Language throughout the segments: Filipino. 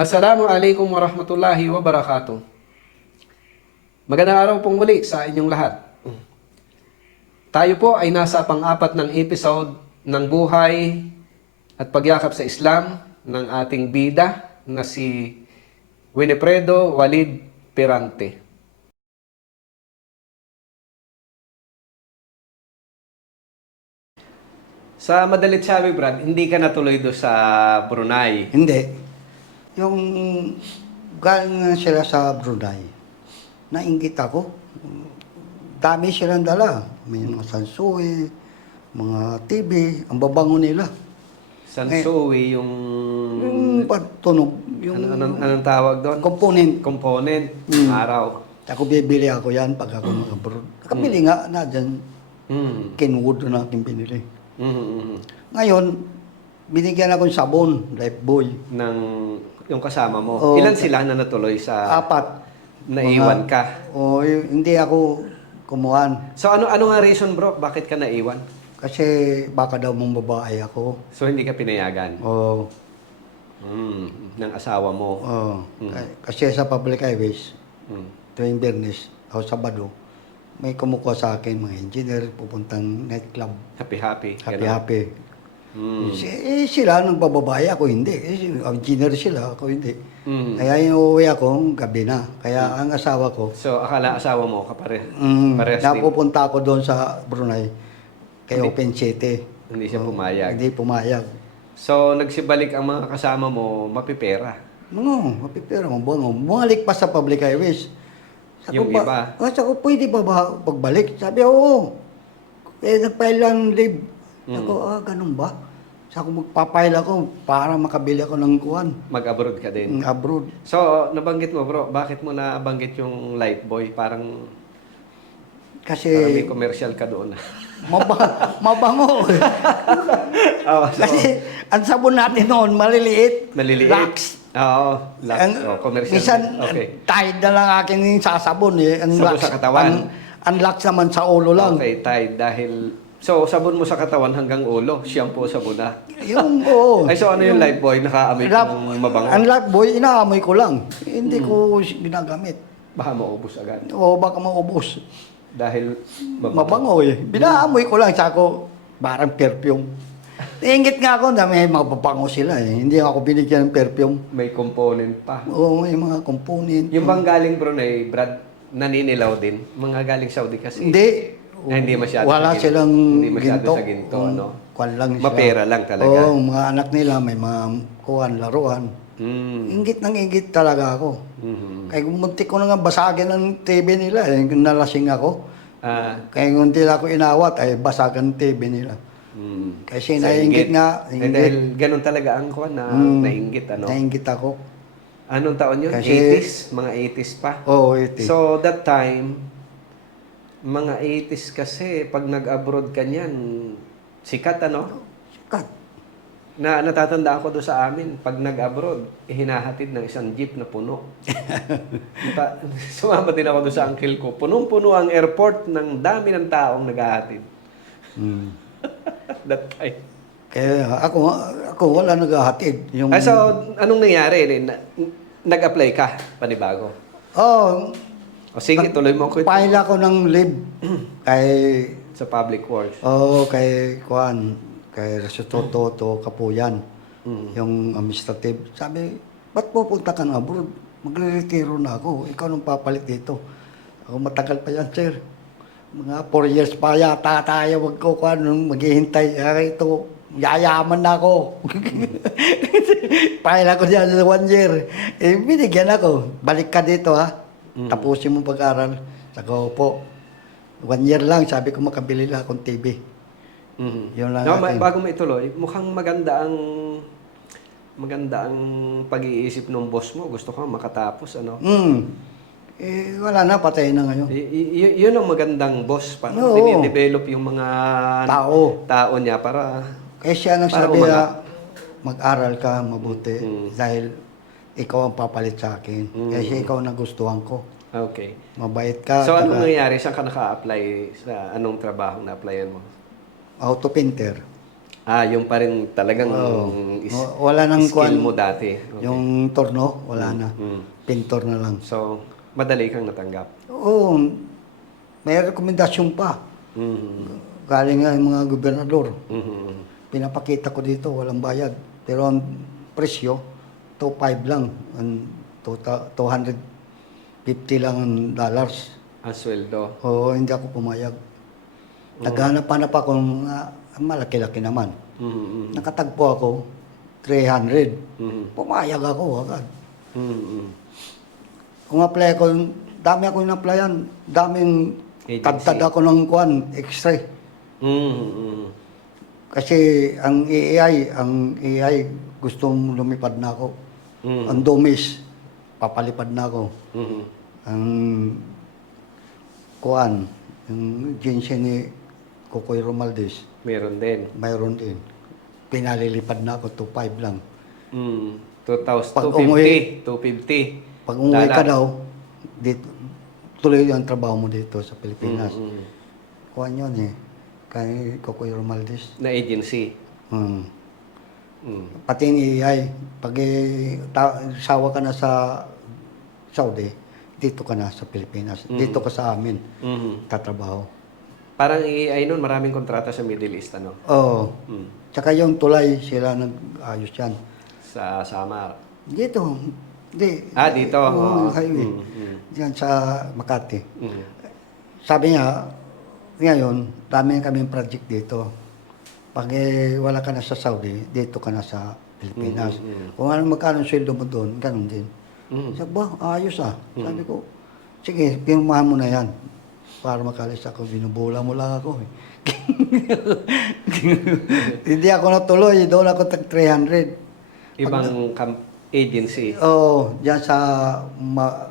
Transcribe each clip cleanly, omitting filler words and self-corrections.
Assalamualaikum warahmatullahi wabarakatuh. Magandang araw pong muli sa inyong lahat. Tayo po ay nasa pang-apat ng episode ng buhay at pagyakap sa Islam ng ating bida na si Winifredo Walid Pirante. Sa madalit sabi, Brad, hindi ka natuloy do sa Brunei. Hindi. Yung galing nga sila sa Brunei, nainggit ako. Dami silang dala. May mga sansui, mga TV, ang babango nila. Sansui, yung... Yung patunog, yung Anong tawag doon? component. Component, araw. Ako bibili ako yan pag ako mag-abroad. Nakabili nga na dyan, Kenwood na aking binili. Ngayon, binigyan ako ng sabon, Lifebuoy. Ng yung kasama mo. Oo. Ilan sila na natuloy sa Apat. naiwan ka? O, hindi ako kumuhan. So ano nga reason, bro? Bakit ka naiwan? Kasi baka daw mong babae ako. So hindi ka pinayagan O, ng asawa mo. kasi sa public highways, Mm. tuwing Biyernes o Sabado, may kumukuha sa akin mga engineer, pupuntang nightclub, Happy. happy. Mm. Sila nagbababae, ako hindi. Engineer sila, ako hindi. Mm. Kaya uuwi ako gabi na. Kaya ang asawa ko, So akala asawa mo parehas din. napupunta ako doon sa Brunei, kay Hindi. Open City. Hindi siya pumayag. Hindi pumayag. So nagsibalik ang mga kasama mo, mapipera. Mapipira mo, bumalik pa sa public highways. Yung iba? Sabi ko, pwede ba pagbalik? Sabi, oo. Nag-file lang leave. Sabi ko, ganun ba? Sabi ko, magpapile ako para makabili ako ng kuwan. Mag-abroad ka din. Abroad. So nabanggit mo, bro, bakit mo nabanggit yung Lifebuoy? Parang Kasi, may commercial ka doon. mabango. Oh, so, Kasi, ang sabon natin noon, maliliit. maliliit. Lux. Oo, Lux. Commercial. Minsan, Okay. tied na lang akin yung sasabon eh. Ang Sabon Lux, sa katawan. Ang Lux naman sa ulo lang. Okay, Tide. Dahil, so, sabon mo sa katawan hanggang ulo. Shampoo, sabon na. Yung, oo. Ay, so ano yung Lifebuoy? Nakaamoy ko ng mabango? Ang Lifebuoy, inaamoy ko lang. Hindi ko ginagamit. Baka maubos agad. O baka maubos. Dahil Mabango eh. Binaamoy ko lang. Sa ako, parang perfume. Nainggit nga ako na may mababango sila eh. Hindi ako binigyan ng perfume. May component pa. Oo, may mga component. Yung bang galing Brunei, Brad, naninilaw din? Mga galing Saudi kasi. Hindi. Hindi masyado Wala sa ginto. silang Hindi masyado ginto. sa ginto, ano? Kwan lang sila. Mapera lang talaga. Oo, mga anak nila may mga kuwan, laruan. Inggit nang inggit talaga ako. Kaya muntik ko na nga basagin ng TV nila eh. Nalasing ako. Kaya kung hindi ako inawat ay basagan ng TV nila. Kasi Sa nainggit nga. Dahil ganun talaga ang kuwan na nainggit, ano? Nainggit ako. Anong taon yun? Kasi- 80s? Mga 80s pa? Oo, ito. So, that time, mga 80s kasi, pag nag-abroad ka niyan, sikat, ano? Sikat. Na natatandaan ko doon sa amin, pag nag-abroad, hinahatid ng isang jeep na puno. Sumama din ako doon sa uncle ko. Punong-puno ang airport ng dami ng taong naghahatid. That time. Kaya ako wala naghahatid. Yung, So, anong nangyari? Nag-apply ka, panibago? oh, O sige, tuloy mo ko ito. file ako ng leave kay Sa public works. kay Kuan, kay Rasutoto Kapuyan, yung administrative. Sabi, ba't pupunta ka na abroad? Magre-retiro na ako. Ikaw nung papalit dito. Ako matagal pa yan, sir. Mga 4 years pa yata tayo magkukuan nung maghihintay. Ito, yayaman na ako. File ako dyan sa 1 year. Binigyan ako. Balik ka dito ha. Tapusin mo pag-aral. Sabi ko po. 1 year lang, sabi ko makabili lang akong TV. Yun lang No, akin. bago mo ituloy, mukhang maganda ang pag-iisip ng boss mo. Gusto ko makatapos, ano? Wala na, patay na ngayon. Yun ang magandang boss. Parang Oo. dinidevelop yung mga tao niya para... Kaya siya Para nagsabi umangat. mag-aral ka mabuti dahil ikaw ang papalit sa akin. Kasi ikaw nagustuhan ko. Okay. Mabait ka. So, anong nangyari? Saan ka naka-apply? Sa anong trabaho na-applyan mo? Auto painter. Yung pa rin talagang Wala nang skill kuwan. mo dati. Okay. Yung torno, wala na. Mm. Pintor na lang. So, madali kang natanggap. Oo, may rekomendasyon pa. Mm. Galing nga yung mga gobernador. Mm. Pinapakita ko dito, walang bayad. Pero ang presyo, 2.5 lang. Ang 250 lang ang dollars. Ang sweldo. Oo, hindi ako pumayag. Naghanap-hanap ako ng malaki-laki naman. Mm. Nakatagpo ako, 300. Mm. Pumayag ako agad. Mm. Kung apply ako, dami ako in-applyan. Daming Agency. tagtad ako ng kuan, extra. Mm. Kasi ang AI gustong lumipad na ako. Mm. Ang Domis, papalipad na ako. Mm. Ang kuan, yung agency ni Kokoy Romaldes, Meron din. mayroon din. Pinalilipad na ako, 2.5 lang. Mm. 2,000, Pag 250. 250. Pag umuwi ka Dala. daw, dito, tuloy yung trabaho mo dito sa Pilipinas. Mm. Kuan yun eh, kay Kokoy Romaldes. Na agency. Hmm. Mm. Pati yung AI, pag sawa ka na sa Saudi, dito ka na sa Pilipinas. Dito ka sa amin, Mm. tatrabaho. Parang AI nun, maraming kontrata sa Middle East, ano? Oo. Mm. Tsaka yung tulay, sila nag-ayos yan. Sa Samar. Dito, hindi. Dito. Oo, Oo. highway. Mm. Diyan sa Makati. Mm. Sabi niya, ngayon, dami kaming project dito. Pag wala ka na sa Saudi, dito ka na sa Pilipinas. Kung ano magkano sweldo mo doon, ganun din. Mm. Sabi ba, ayos ah. Sabi ko, sige, pirmahan mo na yan. Para makalis ako, binubula mo lang ako eh. Hindi ako natuloy, doon ako tag 300. Ibang agency. Oo, diyan sa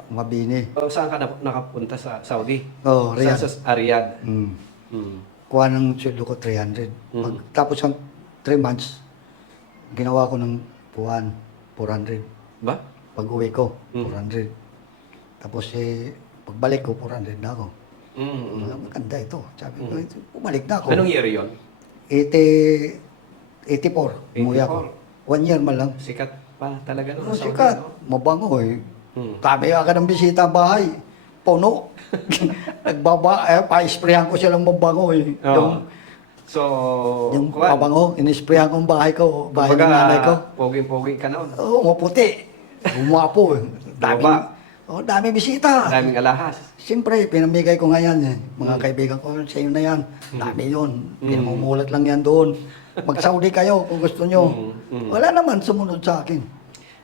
Mabini. Saan ka nakapunta sa Saudi? Oo, Riyadh. Sa Riyadh. Mm. Mm. Kuha ng sweldo ko 300. Pag, tapos ng 3 months, ginawa ko ng 400. Ba? Pag uwi ko, 400. Tapos pagbalik ko, 400 na ako. Mm. Maganda ito. Sabi ko, bumalik na ako. Anong year yun? 84. Umuwi ako. 1 year man lang. Sikat pa talaga no? Oh, sa Saudi, sikat. no? Mabango eh. Mm. Sabi ka ng bisita ang bahay. Puno. Pa-sprayan ko silang mabango eh. Oo. So, Yung kuwan. pabango, in-sprayan ko ang bahay ko. Bahay ng Kumbaga, nanay ko. poging-pogi ka noon. Oo, maputi. Gumapo eh. Daming bisita. Daming alahas. Siyempre, pinamigay ko nga yan eh. Mga kaibigan ko, sa iyo na yan. Dami yun. Pinamumulat lang yan doon. Mag-Saudi kayo kung gusto nyo. Wala naman sumunod sa akin.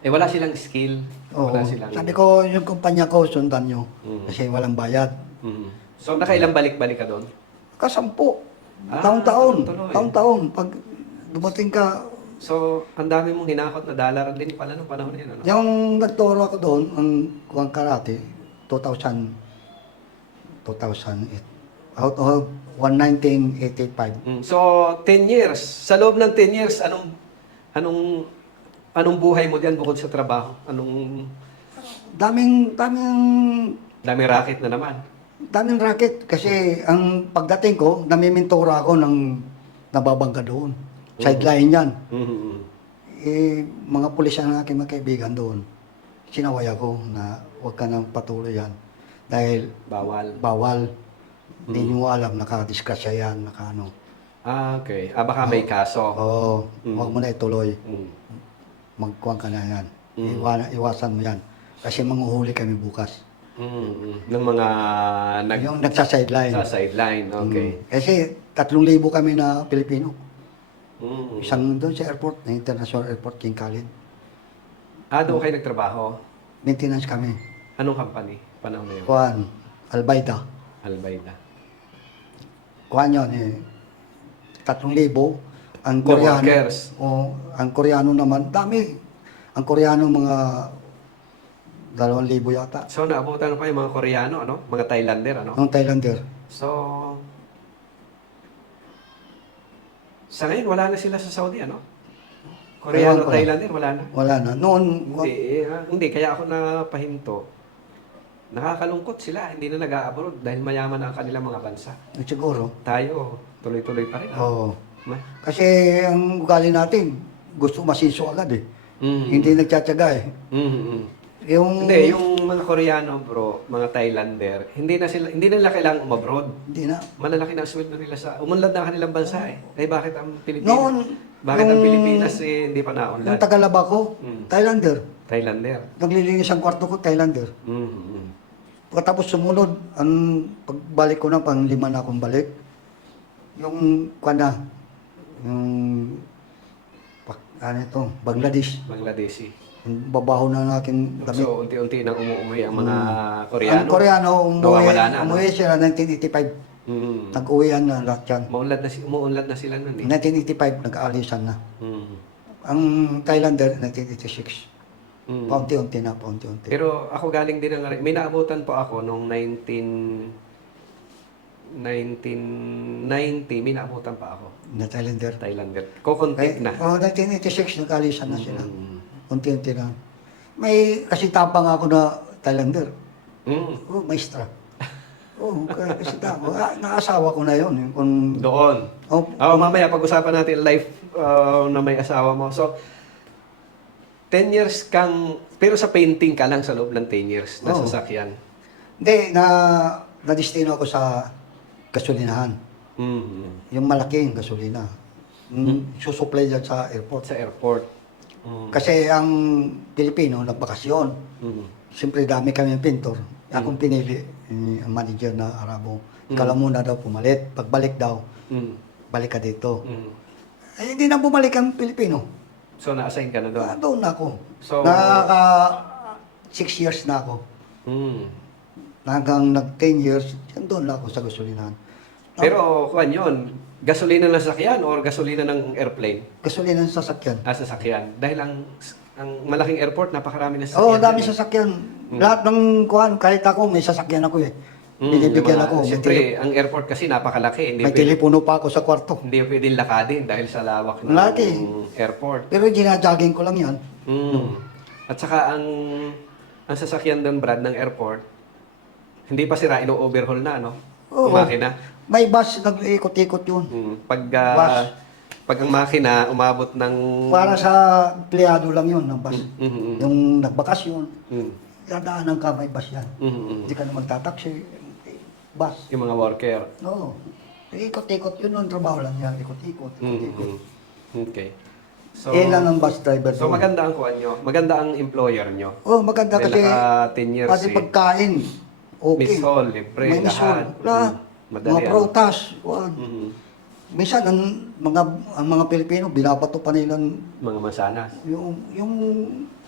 Wala silang skill. Oo. Wala silang... Sabi ko, yung kumpanya ko, sundan nyo. Kasi walang bayad. Mm. So, nakailang balik-balik ka doon? Kasampu. Ah, Taon-taon. tuloy. Taon-taon. Pag dumating ka, So, ang dami mong hinakot na dollar din pala nung panahon na yun, ano? yung nagturo ako doon, ang kuwang karate, 2008. Out of 1985. So, 10 years. Sa loob ng 10 years, anong buhay mo diyan bukod sa trabaho? Daming Daming racket na naman. racket kasi ang pagdating ko, namimintura ako ng nababangga doon. Sideline yan. Mm-hmm. Mga pulis ang aking mga kaibigan doon. Sinaway ako na huwag ka nang patuloy yan. Dahil Bawal. bawal. Hindi nyo alam, nakadiskrasya yan, nakano. Okay. Baka may kaso. Oo, huwag mo na ituloy. Mm. Magkuhan ka na yan. Iwasan mo yan. Kasi manghuhuli kami bukas. Ng mga Yung nagsa-sideline. sa sideline. Okay. Kasi 3,000 kami na Pilipino. Mm. Isang doon sa airport, na International Airport, King Khalid. Doon kayo nagtrabaho? Maintenance kami. Anong company? Panahon na yun? Kuhan, Albayda. Albayda. Kuhan yun eh. 3,000. Ang The Koreano. workers. Ang Koreano naman, dami. Ang Koreano mga 2,000 yata. So, naabutan pa yung mga Koreano, ano? Mga Thailander, ano? Ang Thailander. So, sa ngayon, wala na sila sa Saudi, ano? Ewan Koreano, ko. Thailander, wala na. Wala na. Noon, Hindi, kaya ako napahinto. Nakakalungkot sila, hindi na nag-a-abroad dahil mayaman na ang kanilang mga bansa. siguro. Tayo, tuloy-tuloy pa rin. Oo. Kasi ang ugali natin, gusto masiso agad eh. Mm. Hindi nagtsatsaga eh. Yung, Hindi, yung mga Koreano, bro, mga Thailander, hindi nila kailangang umabroad. hindi na. Malalaki na ang sweldo nila sa umunlad na ang kanilang bansa eh. Eh bakit ang Pilipinas? Noon, Bakit ang nung- Pilipinas hindi pa Yung naunlad? tagalaba ko, Thailander. Thailander. Naglilinis ang kwarto ko, Thailander. Mm. Pagkatapos sumunod, ang pagbalik ko na, pang 5 na akong balik. Yung, yung, ano ito, Bangladesh. Bangladeshi. Yung babaho na ng aking damit. So, unti-unti nang umuwi ang mga Koreano. Ang Koreano, Nawawala na, no? umuwi sila 1985. Mm. Nag-uwian na lahat yan. Umuunlad na sila nun eh. 1985, nag-aalisan na. Mm. Ang Thailander, 1986. Mm. Paunti-unti na, paunti-unti. Pero ako galing din ng may naabutan po ako nung 1990, may naabutan pa ako. Na Thailander. Thailander. Kokontik na. 1986, nag-aalisan na sila. Mm. Unti-unti na. May kasi tapang ako na Thailander. Mm. Oh, maestra. Oh, kasi tapang. Naasawa ko na yun. Kung, Doon. oh, Mamaya pag-usapan natin life na may asawa mo. So, 10 years kang, pero sa painting ka lang sa loob ng 10 years na Oo. sasakyan. hindi, na-destino ako sa gasolinahan. Mm. Yung malaking gasolina. Susupply dyan sa airport. Sa airport. Mm. Kasi ang Pilipino, nagbakasyon. Mm. Siyempre, dami kami pintor. Akong pinili, ang manager na Arabo. Kala muna daw pumalit. Pagbalik daw, Mm. balik ka dito. Mm. Eh, hindi na bumalik ang Pilipino. So, na-assign ka na doon? Doon na ako. So- Nakaka 6 years na ako. Mm. Hanggang nag 10 years, doon na ako sa gasolinahan. Pero, kuhan yun, gasolina ng sasakyan or gasolina ng airplane? Gasolinahan sa sasakyan. Sasakyan. Dahil ang malaking airport, napakarami na Oo, sasakyan. dami dyan eh. sasakyan. Lahat ng kuhan, kahit ako, may sasakyan ako eh. Binibigyan yung mga- ako. May, Siyempre, ang airport kasi napakalaki. Hindi may telepono pa ako sa kwarto. hindi pwedeng lakadin dahil sa lawak ng Laki. airport. Pero ginajogging ko lang yan. At saka ang sasakyan doon, Brad, ng airport, hindi pa sira, ino-overhaul na, no? Oo. Yung makina. May bus, nag-ikot-ikot yun. Bus. Pag ang makina umabot ng... Para sa empleyado lang yun ng bus. Mhm. Yung nagbakasyon, Mm. dadaanan ka, may bus yan. Mhm. Hindi ka na magtataksi. Bus. Yung mga worker. Oo. Ikot-ikot yun, ang trabaho lang yan. Ikot-ikot. Ikot-ikot. Mhm. Okay. So, Ilan ang bus driver so doon. maganda ang kuha nyo. Maganda ang employer nyo. Oh, maganda Dahil kasi naka 10 years pati pagkain. Okay. Misol, libre, May misol. lahat. Lahat. Madali, Mga ano? prutas. Kuwan. Mhm. Minsan ang mga Pilipino binabato pa nilang Mga masanas. yung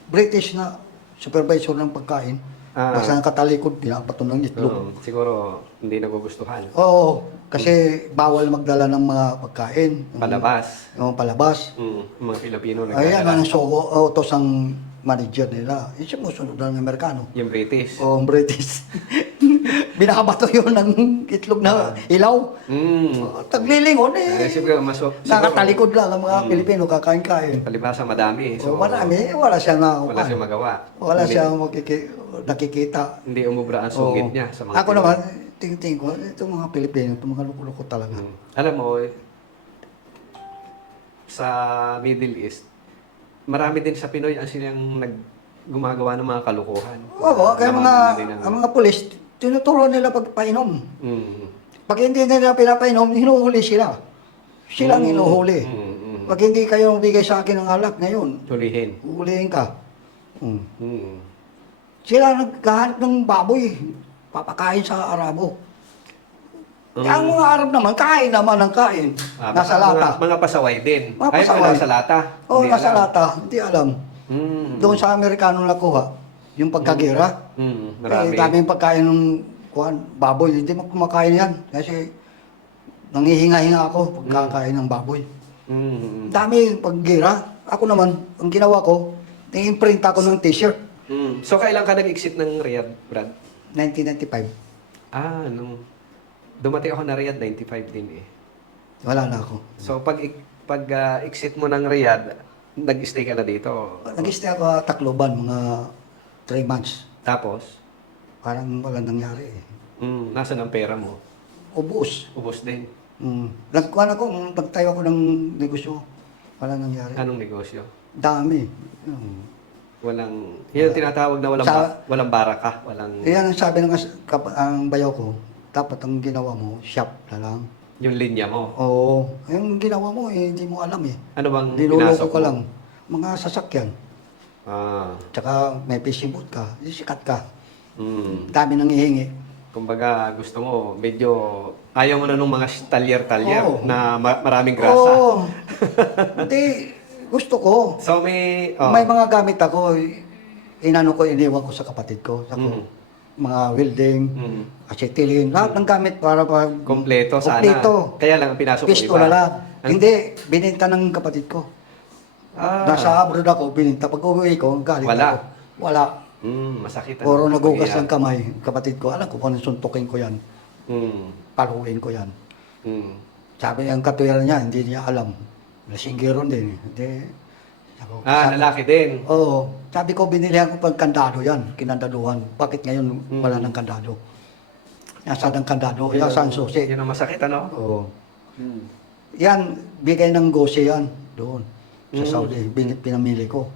British na supervisor ng pagkain. Basta ang katalikod binabato ng itlog. Siguro hindi nagugustuhan. Oo, kasi bawal magdala ng mga pagkain. Palabas. Yung palabas. Yung mga Pilipino Ayan nagdadala. ang utos ang manager nila. Yung sumusunod ng Amerikano. Yung British. O ang British. Binabato yun ng itlog na ilaw. Taglilingon Siguro, nakatalikod lang ang mga Pilipino kakain-kain. palibasa madami. So, marami, wala siyang Wala siyang magawa. Wala Hindi- siyang nakikita. Hindi umubra ang sungit Oo. niya sa mga Ako Pinoy. naman, tingin ko, itong mga Pilipino, itong mga loko-loko talaga. Alam mo, sa Middle East, marami din sa Pinoy ang silang gumagawa ng mga kalukuhan. Oo, kaya Namamana din ang mga pulis, tinuturo nila pagpainom. Mm. Pag hindi nila pinapainom, hinuhuli sila. Sila ang hinuhuli. Pag hindi kayo bigay sa akin ng alak ngayon, Hulihin. huhulihin ka. Mm. Sila naghahanap ng baboy, papakain sa Arabo. Ang mga Arab naman, kain naman ng kain. Nasa lata. Mga pasaway din. Mga Ay, pasaway. nasa lata. Oo, Hindi nasa alam. lata. Hindi alam. Doon sa Amerikano nakuha, yung pagkagira. Marami. Daming pagkain ng baboy. Hindi mo kumakain yan. Kasi nangihinga-hinga ako pagkakain ng baboy. Dami paggira. Ako naman, ang ginawa ko, ni-imprint ako ng t-shirt. So, kailan ka nag-exit ng Riyadh, Brad? 1995. Nung dumating ako na Riyadh, 95 din eh. Wala na ako. So, pag exit mo ng Riyadh, nag-stay ka na dito. Nag-stay ako sa Tacloban, mga 3 months. Tapos, Parang walang nangyari eh. nasaan ang pera mo? Ubus. Ubos din. Nagkuhan ako, nagtayo ako ng negosyo. Wala nangyari. Anong negosyo? Dami. Yan ang tinatawag na walang baraka, Yan ang sabi ng ang bayaw ko, dapat ang ginawa mo, shop na lang. yung linya mo. Oo. Yung ginawa mo, hindi mo alam eh. Ano bang Niloloko pinasok ka mo? lang. Mga sasakyan. Ah. Tsaka may fishing boat ka, sikat ka. Mm. Dami nang hihingi. Kumbaga, gusto mo, medyo ayaw mo na nung mga talyer-talyer Oo. na maraming grasa. Oo. Hindi, gusto ko. So may... oh. May mga gamit ako, iniwan ko sa kapatid ko. Mga welding, acetylene, lahat ng gamit para Kompleto sana. Kompleto. Kaya lang ang pinasok mo Pisto iba. na lang. Hindi, bininta ng kapatid ko. Ah. Nasa abroad ako, bininta. Pag uwi ko, galing Wala. ako. Wala. Masakit. Puro ano, nagugas pag-iyak. ng kamay. Kapatid ko, alam ko kung anong suntukin ko yan. Mm. Paluin ko yan. Mm. Sabi ang katuyaran niya, hindi niya alam. Lasinggiron din. Hindi. Lalaki din. Oo. Sabi ko, binilihan ko pag kandado yan. Kinandaduhan. Bakit ngayon wala ng kandado? Nasaan ang kandado? Nasaan susi? Yun ang masakit, ano? Oo. Yan, bigay ng gose yan. Doon. Sa Saudi. Pinamili ko.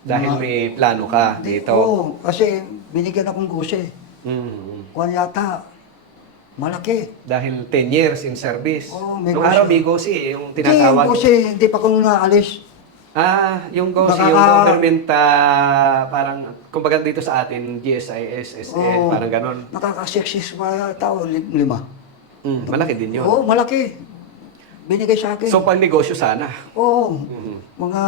Dahil may plano ka dito. Oo. Kasi binigyan akong gose. Kuwan yata, malaki. Dahil 10 years in service. Oo, may Nung gosi. araw may gosi, yung Hindi, tinatawag. gose, hindi pa ko naalis. Yung gosi, Nakaka- yung government, parang, kumbaga dito sa atin, GSIS, SSN, Oo. parang ganon. Nakaka-sexis pa tao, 5. Malaki din yun. Oo, malaki. Binigay sa akin. So, pang negosyo sana. Oo, mga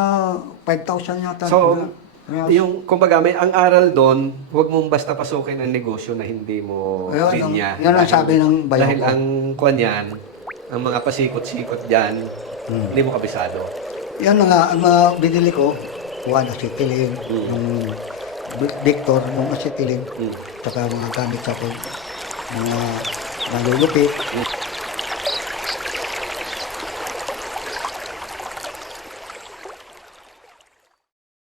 5,000 yata. So, Kaya- yung, kumbaga, ang aral doon, huwag mong basta pasukin ang negosyo na hindi mo Ayun, linya. yun ang sabi ng bayaw Dahil ko. ang kuwan yan, ang mga pasikot-sikot dyan, hindi mo kabisado. Yan na nga, ang mga binili ko, kuha na acetylene, yung Victor, yung acetylene, saka mga gamit sa ko, mga nalulupit,